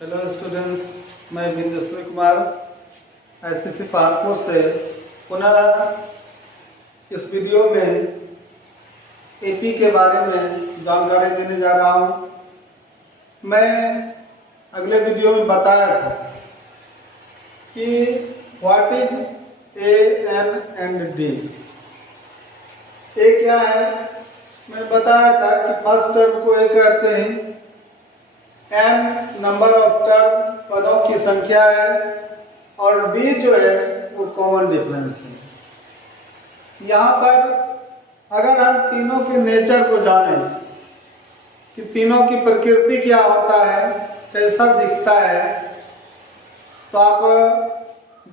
Hello students, मैं Bindeshwar Kumar ICSE Palpur से पुनः इस वीडियो में एपी के बारे में जानकारी देने जा रहा हूं। मैं अगले वीडियो में बताया था कि what is a n and d. A क्या है, मैं बताया था कि फर्स्ट टर्म को ए कहते हैं, n नंबर ऑफ टर्म पदों की संख्या है और d जो है वो कॉमन डिफरेंस है। यहाँ पर अगर हम तीनों के नेचर को जानें कि तीनों की प्रकृति क्या होता है, कैसा दिखता है, तो आप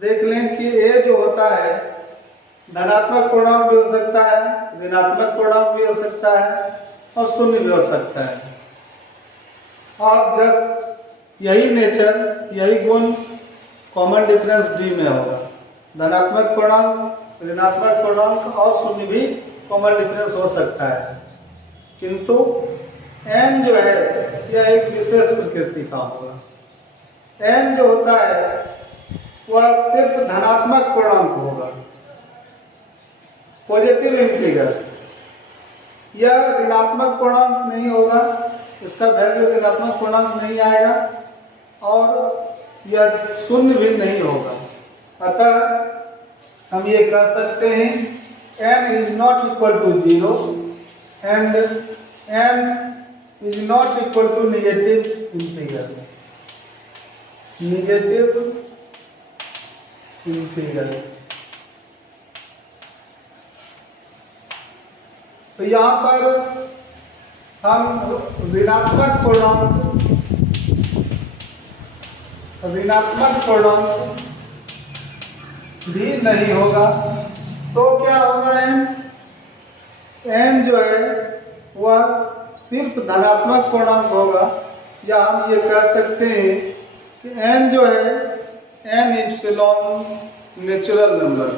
देख लें कि a जो होता है धनात्मक पूर्णांक भी हो सकता है, ऋणात्मक पूर्णांक भी हो सकता है और शून्य भी हो सकता है। और जस्ट यही नेचर, यही गुण कॉमन डिफरेंस डी में होगा। धनात्मक पूर्णांक, ऋणात्मक पूर्णांक और शून्य भी कॉमन डिफरेंस हो सकता है, किंतु एन जो है यह एक विशेष प्रकृति का होगा। एन जो होता है वह सिर्फ धनात्मक पूर्णांक होगा, पॉजिटिव इंटीजर। यह ऋणात्मक पूर्णांक नहीं होगा, इसका वैल्यू ऋणात्मक पूर्णांक नहीं आएगा और यह शून्य भी नहीं होगा। अतः हम ये कह सकते हैं n is not equal to 0 and n is not equal to negative integer. Negative integer, तो यहाँ पर हम ऋणात्मक पूर्णांक भी नहीं होगा, तो क्या होगा n जो है वह सिर्फ धनात्मक पूर्णांक होगा। या हम ये कह सकते हैं कि n जो है n इप्सिलॉन नेचुरल नंबर,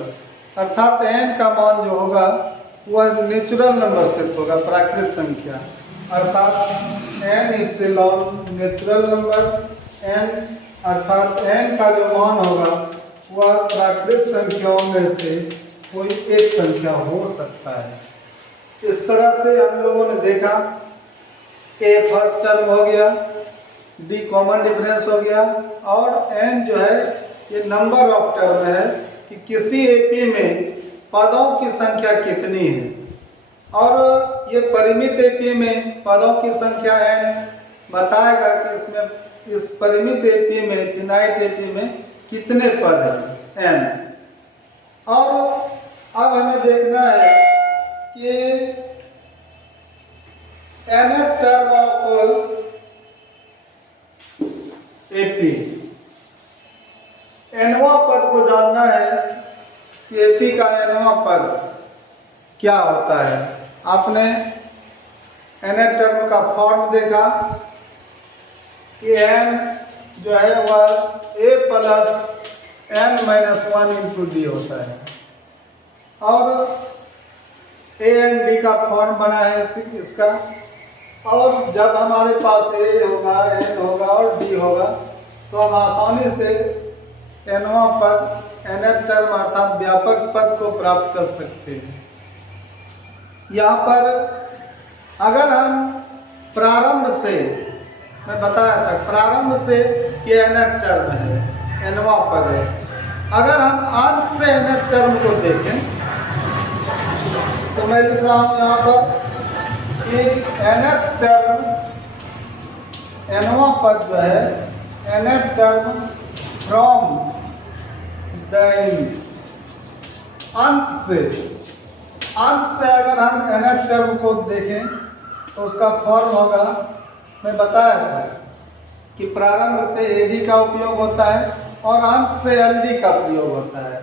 अर्थात n का मान जो होगा वह नेचुरल नंबर से होगा, प्राकृतिक संख्या, अर्थात n epsilon natural number, n अर्थात n का जो मान होगा वह प्राकृतिक संख्याओं में से कोई एक संख्या हो सकता है। इस तरह से हम लोगों ने देखा a फर्स्ट टर्म हो गया, d कॉमन डिफरेंस हो गया और n जो है ये नंबर ऑफ टर्म है कि किसी एपी में पदों की संख्या कितनी है। और ये परिमित एपी में पदों की संख्या n बताएगा कि इसमें इस परिमित एपी में, फिनाइट एपी में कितने पद हैं n। और अब हमें देखना है कि nth टर्म ऑफ एपी, nवां पद को जानना है कि एपी का nवां पद क्या होता है। आपने nth टर्म का फॉर्म देखा कि n जो है वह a plus n minus 1 into D होता है और a एंड d का फॉर्म बना है इसका। और जब हमारे पास a होगा, n होगा और d होगा तो हम आसानी से nवां पद, nth टर्म अर्थात व्यापक पद को प्राप्त कर सकते हैं। यहाँ पर अगर हम प्रारंभ से, मैं बताया था प्रारंभ से ये nth टर्म है, nवां पद है, अगर हम अंत से nth टर्म को देखें तो मैं लिख रहा हूँ यहाँ पर कि nth टर्म, nवां पद जो है nth टर्म फ्रॉम द अंत से अगर हम nth टर्म को देखें तो उसका फॉर्म होगा, मैं बताया था कि प्रारंभ से AD का उपयोग होता है और अंत से LD का प्रयोग होता है।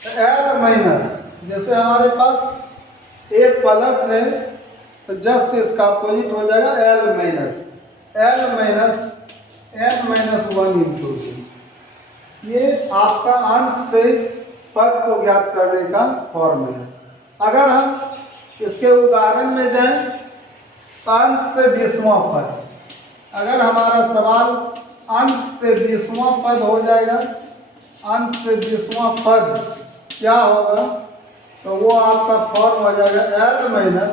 तो L माइनस, जैसे हमारे पास A प्लस है तो जस्ट इसका अपोजिट हो जाएगा L minus n minus 1 into D. ये आपका अंत से पद को ज्ञात करने का फॉर्म है। अगर हम इसके उदाहरण में जाएं, 5 से 20वां पद, अगर हमारा सवाल अंत से 20वां पद हो जाएगा। अंत से 20वां पद क्या होगा, तो वो आपका फॉर्म हो जाएगा L माइनस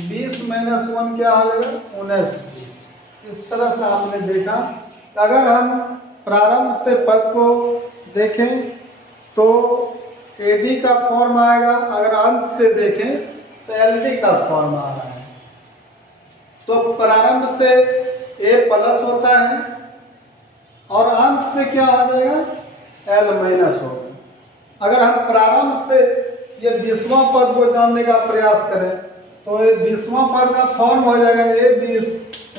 20 माइनस 1 क्या हो जाएगा 19। इस तरह से आपने देखा। अगर हम प्रारंभ से पद को देखें तो AD का फॉर्म आएगा, अगर अंत से देखें तो LD का फॉर्म आ रहा है। तो प्रारंभ से A प्लस होता है और अंत से क्या हो जाएगा L माइनस होगा। अगर हम प्रारंभ से ये 20वां पद को जानने का प्रयास करें तो ये 20वां पद का फॉर्म हो जाएगा A20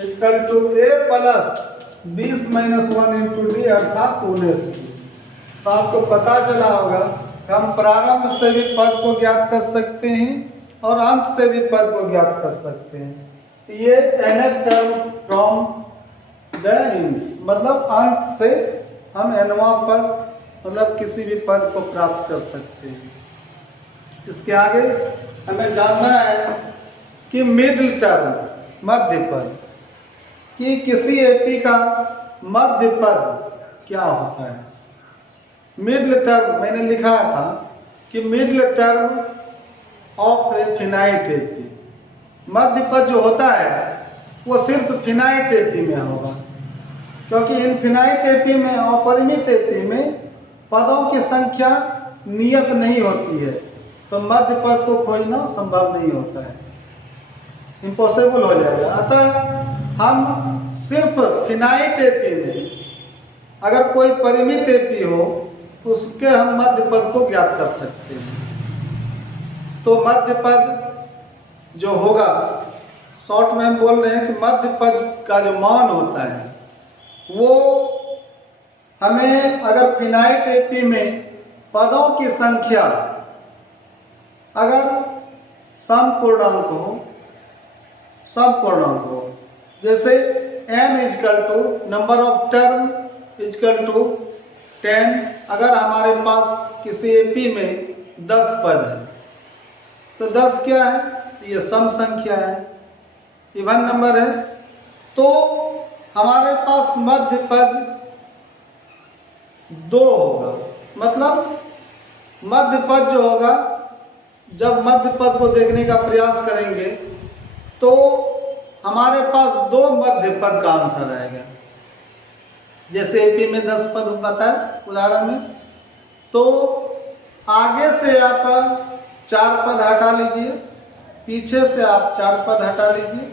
equal to A plus 20 minus 1 into D अर्थात 19। तो आपको पता चला होगा कि हम प्रारंभ से भी पद को ज्ञात कर सकते हैं और अंत से भी पद को ज्ञात कर सकते हैं। ये nth टर्म फ्रॉम द इंस, मतलब अंत से हम nवां पद मतलब किसी भी पद को प्राप्त कर सकते हैं। इसके आगे हमें जानना है कि मिडिल टर्म मध्य पद, कि किसी एपी का मध्य पद क्या होता है। मिडिल टर्म मैंने लिखा था कि middle term of a finite AP, मध्य पद जो होता है वो सिर्फ फिनाइट एपी में होगा, क्योंकि इनफिनाइट एपी में अपरिमित एपी में पदों की संख्या नियत नहीं होती है, तो मध्य पद को खोजना संभव नहीं होता है, इम्पॉसिबल हो जाएगा। अतः हम सिर्फ फिनाइट एपी में अगर कोई परिमित एपी हो तो उसके हम मध्य पद को ज्ञात कर सकते हैं। तो मध्य पद जो होगा, शॉर्ट में हम बोल रहे हैं कि मध्य पद का जो मान होता है वो हमें अगर फिनाइट एपी में पदों की संख्या अगर समपूर्णांक हो, जैसे n is equal to number of term is equal to 10, अगर हमारे पास किसी एपी में 10 पद है तो 10 क्या है, ये सम संख्या है, इवन नंबर है, तो हमारे पास मध्य पद 2 होगा। मतलब मध्य पद जो होगा, जब मध्य पद को देखने का प्रयास करेंगे तो हमारे पास 2 मध्य पद का आंसर आएगा। जैसे एपी में 10 पद बताया उदाहरण में, तो आगे से आप 4 पद हटा लीजिए, पीछे से आप 4 पद हटा लीजिए,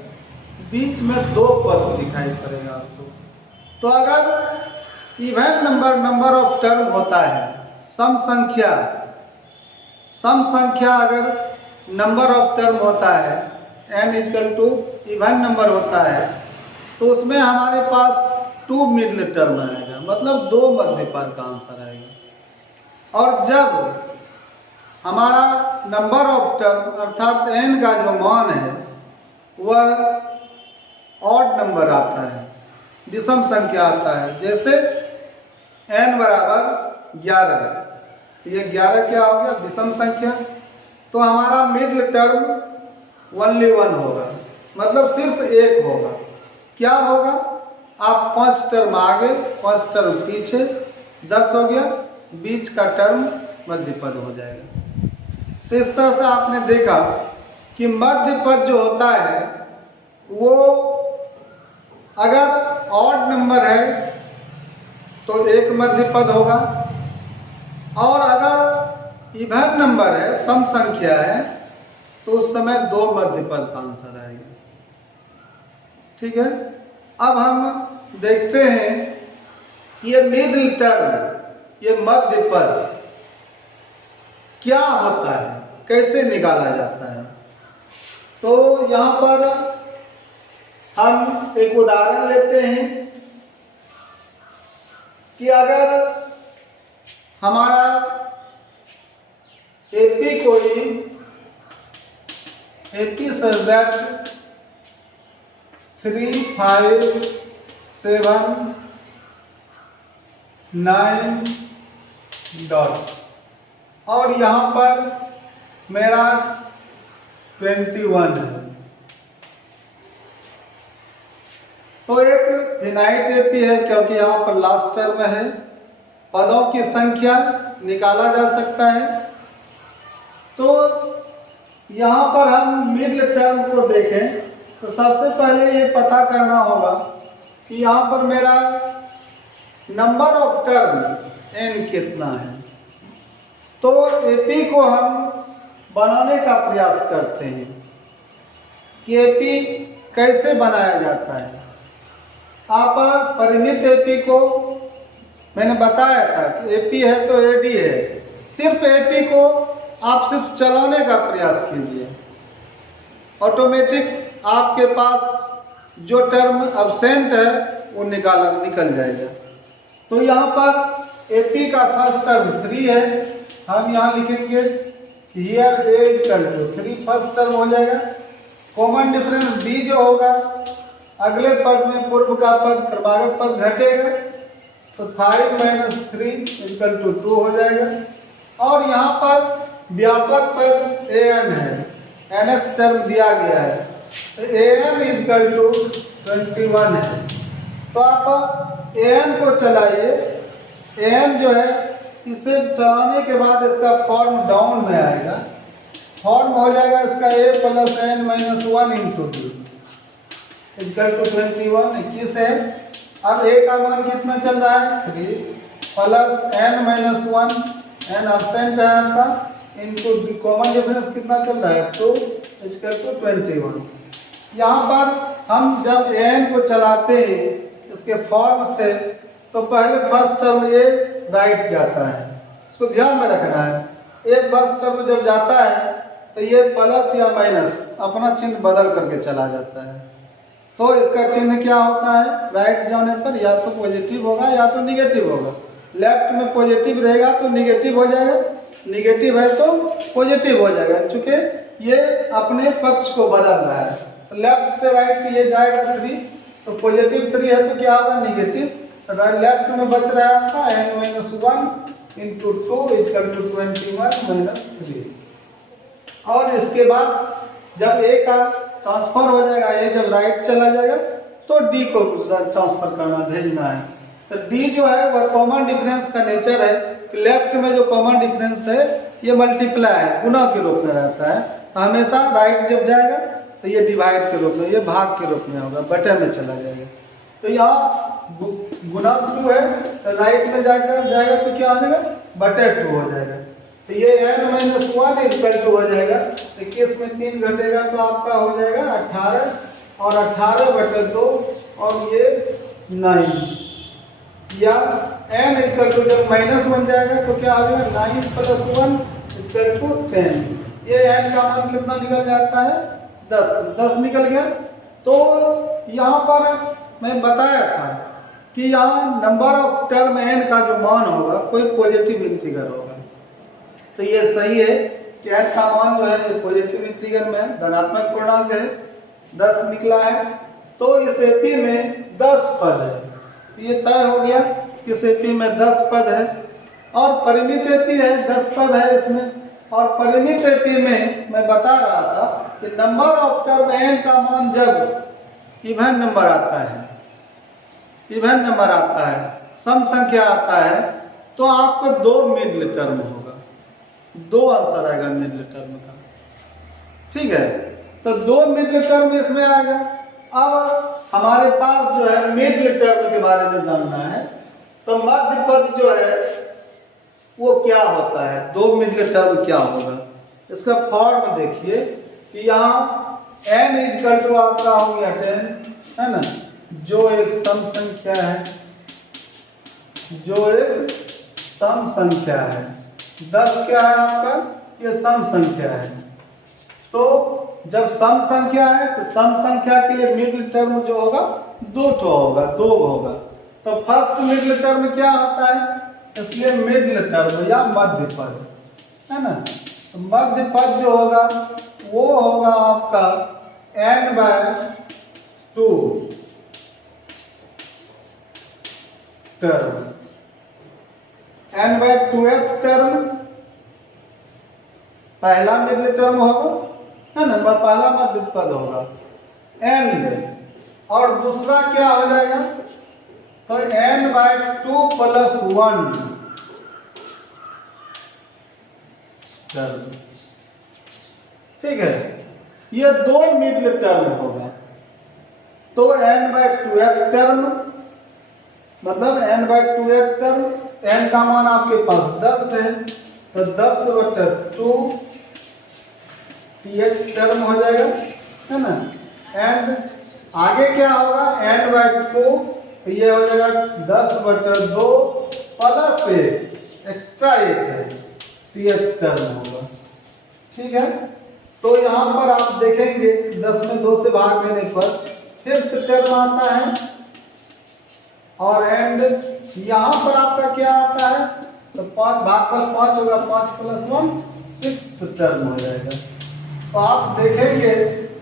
बीच में 2 पद दिखाई पड़ेगा आपको। तो अगर इवन नंबर ऑफ टर्म होता है, सम संख्या अगर नंबर ऑफ टर्म होता है, n equal to even number होता है, तो उसमें हमारे पास 2 मिडिल टर्म आएगा, मतलब 2 मध्य पद का आंसर आएगा। और जब हमारा नंबर ऑफ टर्म अर्थात n का जो मान है वह ऑड नंबर आता है, विषम संख्या आता है, जैसे n बराबर 11, ये 11 क्या हो गया, विषम संख्या, तो हमारा मिडिल टर्म ओनली 1 होगा, मतलब सिर्फ 1 होगा। क्या होगा, आप 5 टर्म आगे 5 टर्म पीछे, 10 हो गया, बीच का टर्म मध्य पद हो जाएगा। तो इस तरह से आपने देखा कि मध्य पद जो होता है वो अगर ऑड नंबर है तो 1 मध्य पद होगा, और अगर इवन नंबर है, सम संख्या है, तो उस समय 2 मध्य पद का आंसर आएगा। ठीक है, अब हम देखते हैं कि ये मिडिल टर्म, ये मध्य पद क्या होता है, कैसे निकाला जाता है। तो यहाँ पर हम एक उदाहरण लेते हैं कि अगर हमारा एपी कोई एपी सच दैट 3, 5, 7, 9 डॉट, और यहाँ पर मेरा 21 है। तो एक फिनाइट एपी है क्योंकि यहाँ पर लास्ट टर्म है, पदों की संख्या निकाला जा सकता है। तो यहाँ पर हम मिडिल टर्म को देखें तो सबसे पहले ये पता करना होगा कि यहाँ पर मेरा नंबर ऑफ टर्म n कितना है। तो एपी को हम बनाने का प्रयास करते हैं कि एपी कैसे बनाया जाता है। आप परिमित एपी को मैंने बताया था कि एपी है तो एडी है। सिर्फ एपी को आप सिर्फ चलाने का प्रयास कीजिए, ऑटोमेटिक आपके पास जो टर्म अब्सेंट है वो निकल जाएगा। तो यहाँ पर एपी का फर्स्ट टर्म 3 है, हम यहाँ लिखेंगे here A equal to 3 first term हो जाएगा। कॉमन डिफरेंस डी जो होगा अगले पद में पूर्व का पद क्रमागत पद घटेगा तो 5 - 3 इक्वल टू 2 हो जाएगा। और यहाँ पर व्यापक पद an है, nth टर्म दिया गया है तो an इक्वल टू 21 है। तो आप an को चलाइए, an जो है इसे चलाने के बाद इसका फॉर्म डाउन में आएगा, फॉर्म हो जाएगा इसका a + n - 1 × d equal to 21 है। अब a का मान कितना चल रहा है 3 + n - 1, n एब्सेंट है आपका, इनटू कॉमन डिफरेंस कितना चल रहा है 2 इक्वल टू 21। यहाँ पर हम जब n को चलाते हैं इसके फॉर्म से तो पहले फर्स्ट टर्म ये राइट जाता है, इसको ध्यान में रखना है। ये फर्स्ट टर्म जब जाता है तो ये प्लस या माइनस अपना चिन्ह बदल करके चला जाता है। तो इसका चिन्ह क्या होता है राइट जाने पर या तो पॉजिटिव होगा या तो निगेटिव होगा। लेफ्ट में पॉजिटिव रहेगा तो निगेटिव हो जाएगा, निगेटिव है तो पॉजिटिव हो जाएगा, क्योंकि ये अपने पक्ष को बदल रहा है। तो लेफ्ट से राइट ये जाएगा 3 तो पॉजिटिव 3 है तो क्या होगा निगेटिव। तो लेफ्ट में बच रहा है आपका n - 1 × 2 इक्वल टू 21 - 3। और इसके बाद जब a का ट्रांसफर हो जाएगा, a जब राइट चला जाएगा तो d को ट्रांसफर करना भेजना है। तो d जो है वह कॉमन डिफरेंस का नेचर है कि लेफ्ट में जो कॉमन डिफरेंस है ये मल्टीप्लाई है, गुना के रूप में रहता है। तो हमेशा राइट जब जाएगा तो ये डिवाइड के रूप में, ये भाग के रूप में होगा, बटे में चला जाएगा। तो यहाँ गुना 2 है तो राइट में जाएगा तो क्या हो जाएगा बटे 2 हो जाएगा। तो ये n - 1 इक्वल टू हो जाएगा, 21 में 3 घटेगा तो आपका हो जाएगा 18 और 18/2 और ये 9 या n इक्वल टू जब -1 जाएगा तो क्या आ जाएगा 9 + 1 इक्वल टू 10। ये n का मान कितना निकल जाता है 10 निकल गया। तो यहाँ पर मैं बताया था कि यहाँ नंबर ऑफ टर्म n का जो मान होगा कोई पॉजिटिव इंटीजर होगा। तो ये सही है कि n का मान जो है ये पॉजिटिव इंटीजर में धनात्मक पूर्णांक है, 10 निकला है। तो इस एपी में 10 पद है, ये तय हो गया कि इस एपी में 10 पद है। और परिमित एपी है 10 पद है इसमें। और परिमित एपी में मैं बता रहा था कि नंबर ऑफ टर्म n का मान जब इवन नंबर आता है, इवन नंबर आता है, सम संख्या आता है तो आपको 2 मिडिल टर्म होगा, 2 आंसर आएगा मिडिल टर्म का, ठीक है। तो 2 मिडिल टर्म इसमें आएगा। अब हमारे पास जो है मिडिल टर्म के बारे में जानना है तो मध्य पद जो है वो क्या होता है, 2 मिडिल टर्म क्या होगा। इसका फॉर्म देखिए कि यहाँ n इक्वल टू आपका हो गया 10 है ना, जो एक सम संख्या है, जो एक सम संख्या है। 10 क्या है आपका ये सम संख्या है। तो जब सम संख्या है तो सम संख्या के लिए मिडिल टर्म जो होगा 2 होगा, 2 होगा। तो फर्स्ट मिडिल टर्म क्या होता है, इसलिए मिडिल टर्म या मध्य पद है ना। तो मध्य पद जो होगा वो होगा आपका n/2 टर्म, n/2th टर्म पहला मिडिल टर्म होगा है ना, पहला मध्य पद होगा। एंड और दूसरा क्या हो जाएगा, तो n/2 + 1 टर्म। ठीक है, ये दो मिडिल टर्म होगा। तो n/2x टर्म मतलब n/2x टर्म, n का मान आपके पास 10 है, तो 10/2 px टर्म हो जाएगा, है ना। एंड आगे क्या होगा, n/2, तो ये हो जाएगा 10/2 प्लस 1 एक्स्ट्रा 1 है, px टर्म होगा। ठीक है, तो यहाँ पर आप देखेंगे 10 में 2 से भाग देने पर फिफ्थ टर्म आता है, और एंड यहाँ पर आपका क्या आता है, तो 5 भागफल 5 होगा, 5 + 1 सिक्स्थ टर्म हो जाएगा। तो आप देखेंगे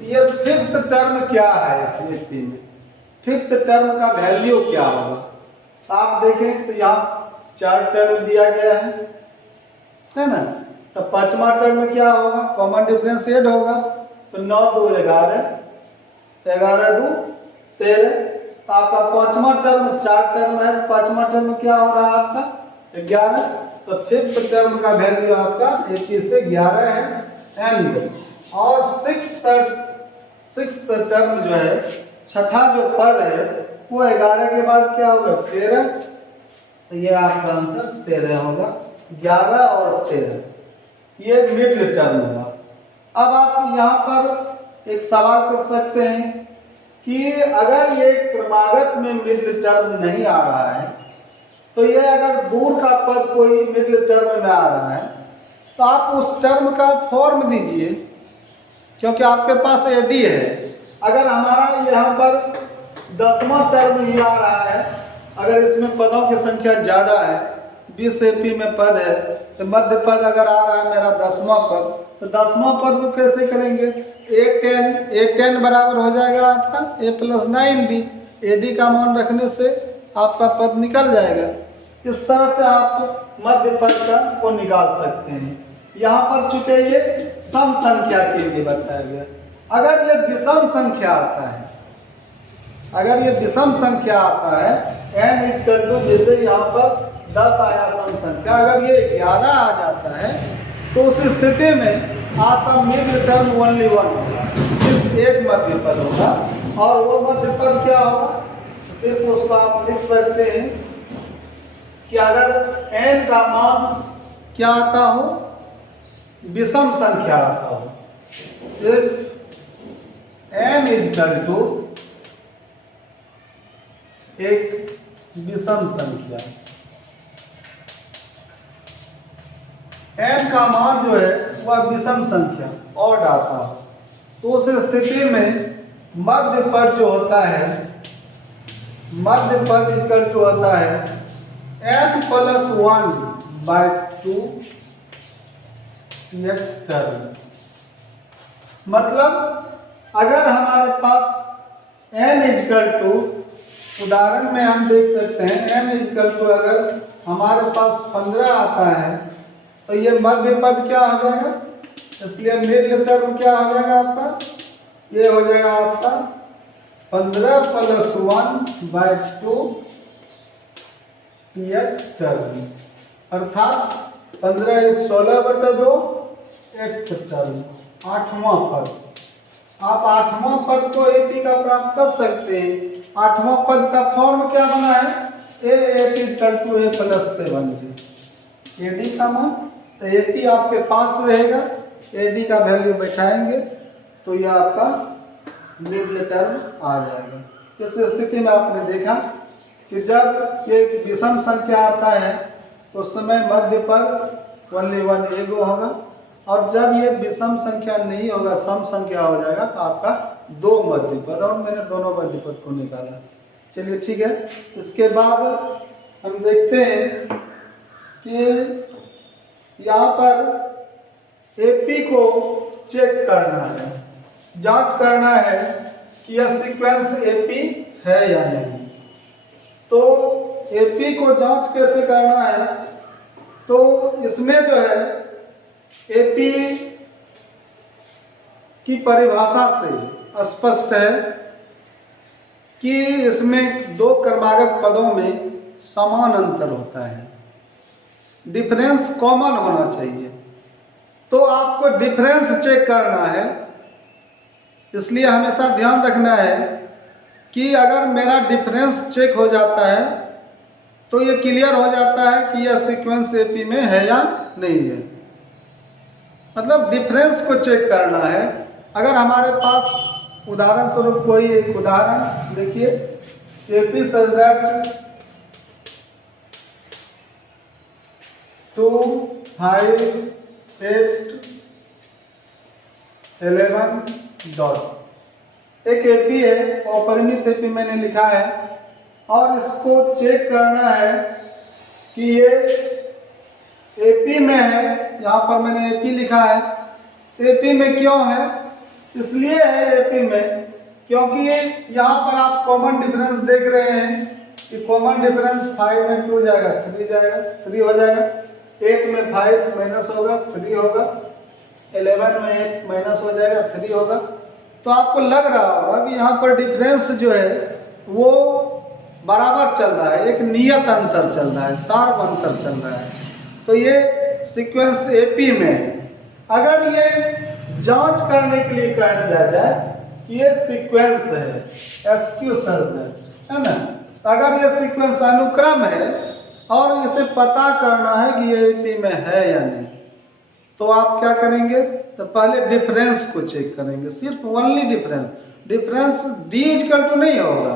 ये फिफ्थ टर्म क्या है इस एपी में, फिफ्थ टर्म का वैल्यू क्या होगा। तो आप देखें तो यहाँ 4 टर्म दिया गया है ना। तो पांचवा टर्म में क्या होगा, कॉमन डिफरेंशिएट होगा, तो 9 × 2 = 11, 11 × 2 = 13। तो आपका पांचवा टर्म 4 टर्म है, तो पांचवा टर्म क्या हो रहा है आपका 11। तो फिफ्थ टर्म का वैल्यू आपका 21 से 11 है। एंड और सिक्स्थ टर्म जो है, छठा जो पद है वो 11 के बाद क्या होगा 13, तो ये आपका आंसर 13 होगा। 11 और 13 ये मिडिल टर्म होगा। अब आप यहाँ पर एक सवाल कर सकते हैं कि अगर ये क्रमागत में मिडिल टर्म नहीं आ रहा है, तो ये अगर दूर का पद कोई मिडिल टर्म में आ रहा है, तो आप उस टर्म का फॉर्म दीजिए, क्योंकि आपके पास एडी है। अगर हमारा यहाँ पर 10वां टर्म ही आ रहा है, अगर इसमें पदों की संख्या ज़्यादा है, 20 एपी में पद है, तो मध्य पद अगर आ रहा है मेरा 10वां पद, तो 10वां पद को कैसे करेंगे, a10 बराबर हो जाएगा आपका a + 9d। एडी का मान रखने से आपका पद निकल जाएगा। इस तरह से आप मध्य पद को निकाल सकते हैं। यहाँ पर चूंकि ये सम संख्या के लिए बताया गया। अगर ये विषम संख्या आता है, अगर ये विषम संख्या आता है, n = जैसे यहाँ पर 10 आया सम संख्या, अगर ये 11 आ जाता है, तो उस स्थिति में आपका मिडिल टर्म ओनली 1 होगा, सिर्फ एक मध्य पद होगा। और वो मध्य पद क्या होगा, सिर्फ उसको आप लिख सकते हैं कि अगर n का मान क्या आता हो, विषम संख्या आता हो, n = एक विषम संख्या, n का मान जो है वह विषम संख्या ऑड आता हो, तो उस स्थिति में मध्य पद जो होता है, मध्य पद = होता है n + 1/2 px टर्म। मतलब अगर हमारे पास n उदाहरण में हम देख सकते हैं n अगर हमारे पास 15 आता है, तो ये मध्य पद क्या हो जाएगा, इसलिए मिडिल टर्म क्या हो जाएगा आपका, ये हो जाएगा आपका 15 + 1/2 px टर्म, अर्थात 15 × 16/2 एक्स टर्म, 8वां पद। आप 8वां पद को एपी का प्राप्त कर सकते हैं। 8वां पद का फॉर्म क्या बना है, a8 = a + 7g। एडी का मान, तो एपी आपके पास रहेगा, एडी का वैल्यू बैठाएंगे तो यह आपका मिडिल टर्म आ जाएगा। इस स्थिति में आपने देखा कि जब ये विषम संख्या आता है तो उस समय मध्य पद ओनली 1 एगो होगा, और जब ये विषम संख्या नहीं होगा, सम संख्या हो जाएगा, तो आपका 2 मध्य पद, और मैंने दोनों मध्य पद को निकाला। चलिए ठीक है। इसके बाद हम देखते हैं कि यहाँ पर एपी को चेक करना है, जांच करना है कि यह सीक्वेंस एपी है या नहीं। तो एपी को जांच कैसे करना है, तो इसमें जो है एपी की परिभाषा से स्पष्ट है कि इसमें दो क्रमागत पदों में समान अंतर होता है, डिफरेंस कॉमन होना चाहिए। तो आपको डिफरेंस चेक करना है, इसलिए हमेशा ध्यान रखना है कि अगर मेरा डिफरेंस चेक हो जाता है तो ये क्लियर हो जाता है कि यह सीक्वेंस एपी में है या नहीं है। मतलब डिफरेंस को चेक करना है। अगर हमारे पास उदाहरण स्वरूप कोई एक उदाहरण देखिए, एपी सच दैट 2, 5, 8, 11 डॉट एक एपी है, अपरिमित एपी मैंने लिखा है और इसको चेक करना है कि ये एपी में है। यहाँ पर मैंने एपी लिखा है। एपी में क्यों है? इसलिए है एपी में क्योंकि यहाँ पर आप कॉमन डिफरेंस देख रहे हैं कि कॉमन डिफरेंस 5 में 2 जाएगा, 3 जाएगा, 3 हो जाएगा। 8 में 5 माइनस होगा, 3 होगा। 11 में 8 माइनस हो जाएगा, 3 होगा। तो आपको लग रहा होगा कि यहाँ पर डिफरेंस जो है वो बराबर चल रहा है, एक नियत अंतर चल रहा है, शार्प अंतर चल रहा है। तो ये सीक्वेंस एपी में है। अगर ये जांच करने के लिए कह दिया जाए कि ये सीक्वेंस है, एसक्यू है ना, अगर ये सीक्वेंस अनुक्रम है और इसे पता करना है कि ये एपी में है या नहीं, तो आप क्या करेंगे? तो पहले डिफरेंस को चेक करेंगे, सिर्फ only difference. Difference D equal to नहीं होगा,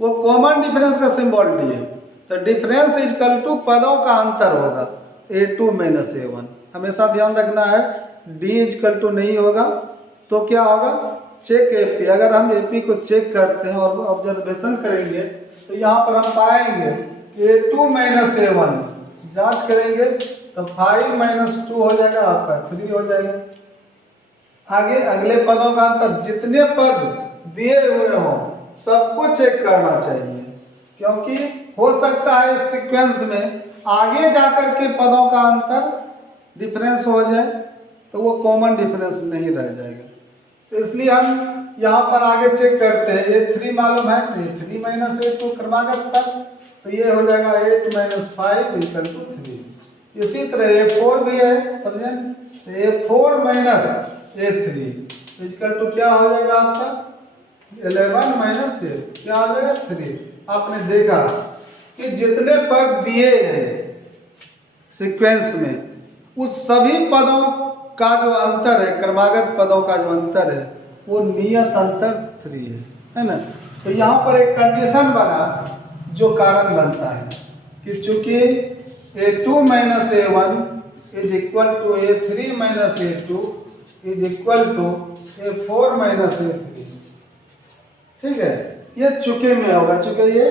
वो कॉमन डिफरेंस का सिंबल डी है। तो डिफरेंस इक्वल टू पदों का अंतर होगा, A2 माइनस A1। हमेशा ध्यान रखना है, डी इक्वल टू नहीं होगा तो क्या होगा? Check AP. अगर हम एपी को चेक करते हैं और ऑब्जर्वेशन करेंगे तो यहाँ पर हम पाएंगे A2 माइनस A1 जांच करेंगे तो 5 माइनस 2 हो जाएगा, आपका 3 हो जाएगा। आगे अगले पदों का अंतर, जितने पद दिए हुए हों सबको चेक करना चाहिए, क्योंकि हो सकता है इस सीक्वेंस में आगे जाकर के पदों का अंतर डिफरेंस हो जाए तो वो कॉमन डिफरेंस नहीं रह जाएगा। तो इसलिए हम यहाँ पर आगे चेक करते हैं। ये 3 मालूम है तो ये 3 माइनस A2 क्रमागत तक, तो ये हो जाएगा 8 माइनस 5 इक्वल टू 3। इसी तरह A4 भी है, तो A4 minus A3 equal to क्या हो जाएगा आपका? 11 माइनस 8 क्या हो जाएगा? 3। आपने देखा कि जितने पद दिए हैं सीक्वेंस में उस सभी पदों का जो अंतर है, क्रमागत पदों का जो अंतर है वो नियत अंतर 3 है ना। तो यहाँ पर एक कंडीशन बना जो कारण बनता है कि चूंकि A2 minus A1 is equal to A3 minus A2 is equal to A4 minus A3। ठीक है, ये चुके में होगा, चूंकि ये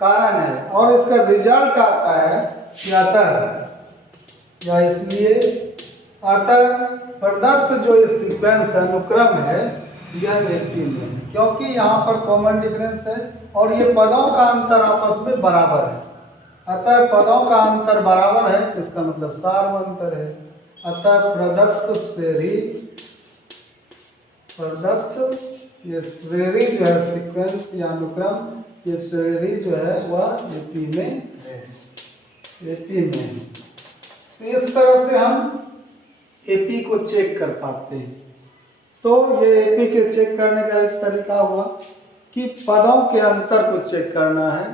कारण है और इसका रिजल्ट आता है कि अतः, या इसलिए अतः प्रदत्त जो सीक्वेंस अनुक्रम है यह एपी में है, क्योंकि यहाँ पर कॉमन डिफरेंस है और ये पदों का अंतर आपस में बराबर है। अतः पदों का अंतर बराबर है, इसका मतलब सार्व अंतर है। अतः प्रदत्त श्रेणी, प्रदत्त ये श्रेणी जो है सीक्वेंस या अनुक्रम, ये श्रेणी जो है वह एपी में है, एपी में है। तो इस तरह से हम एपी को चेक कर पाते हैं। तो ये एपी के चेक करने का एक तरीका हुआ कि पदों के अंतर को चेक करना है।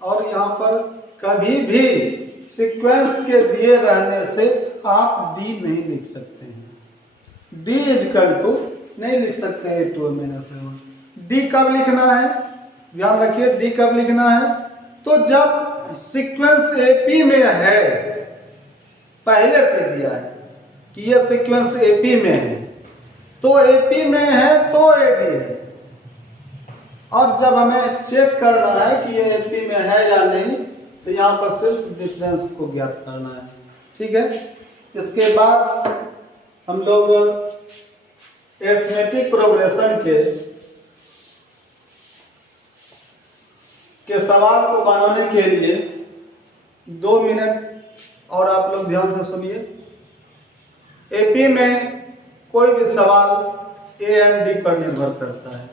और यहाँ पर कभी भी सीक्वेंस के दिए रहने से आप डी नहीं लिख सकते हैं, डी इक्वल टू नहीं लिख सकते हैं A2 माइनस A1। डी कब लिखना है? ध्यान रखिए, डी कब लिखना है? तो जब सीक्वेंस एपी में है, पहले से दिया है कि यह सीक्वेंस एपी में है, तो एपी में है तो एडी है। और जब हमें चेक करना है कि ये एपी में है या नहीं, तो यहाँ पर सिर्फ डिफरेंस को ज्ञात करना है। ठीक है, इसके बाद हम लोग अरिथमेटिक प्रोग्रेशन के सवाल को बनाने के लिए 2 मिनट और आप लोग ध्यान से सुनिए। एपी में कोई भी सवाल ए एंड डी पर निर्भर करता है।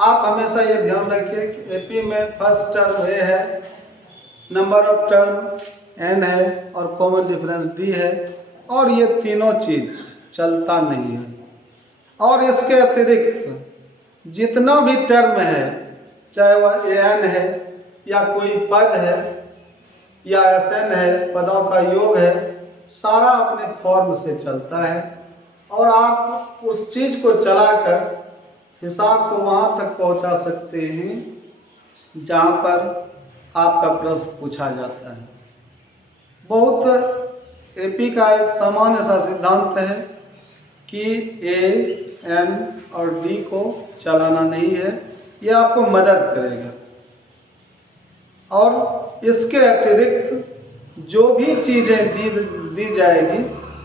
आप हमेशा ये ध्यान रखिए कि एपी में फर्स्ट टर्म ए है, नंबर ऑफ टर्म एन है और कॉमन डिफरेंस डी है, और ये तीनों चीज चलता नहीं है। और इसके अतिरिक्त जितना भी टर्म है, चाहे वह एन है या कोई पद है या एसएन है, पदों का योग है, सारा अपने फॉर्म से चलता है। और आप उस चीज को चलाकर हिसाब को वहां तक पहुंचा सकते हैं जहां पर आपका प्रश्न पूछा जाता है। बहुत एपी का एक सामान्य सा सिद्धांत है कि ए, एन और डी को चलाना नहीं है, यह आपको मदद करेगा। और इसके अतिरिक्त जो भी चीजें दी जाएगी,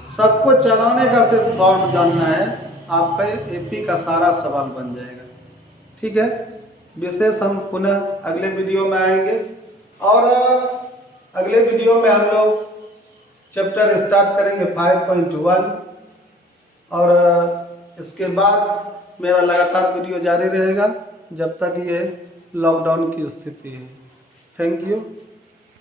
सबको चलाने का सिर्फ फॉर्म जानना है, आपका एपी का सारा सवाल बन जाएगा। ठीक है, विशेष हम पुनः अगले वीडियो में आएंगे, और अगले वीडियो में हम लोग चैप्टर स्टार्ट करेंगे 5.1, और इसके बाद मेरा लगातार वीडियो जारी रहेगा जब तक ये लॉकडाउन की स्थिति है। Thank you.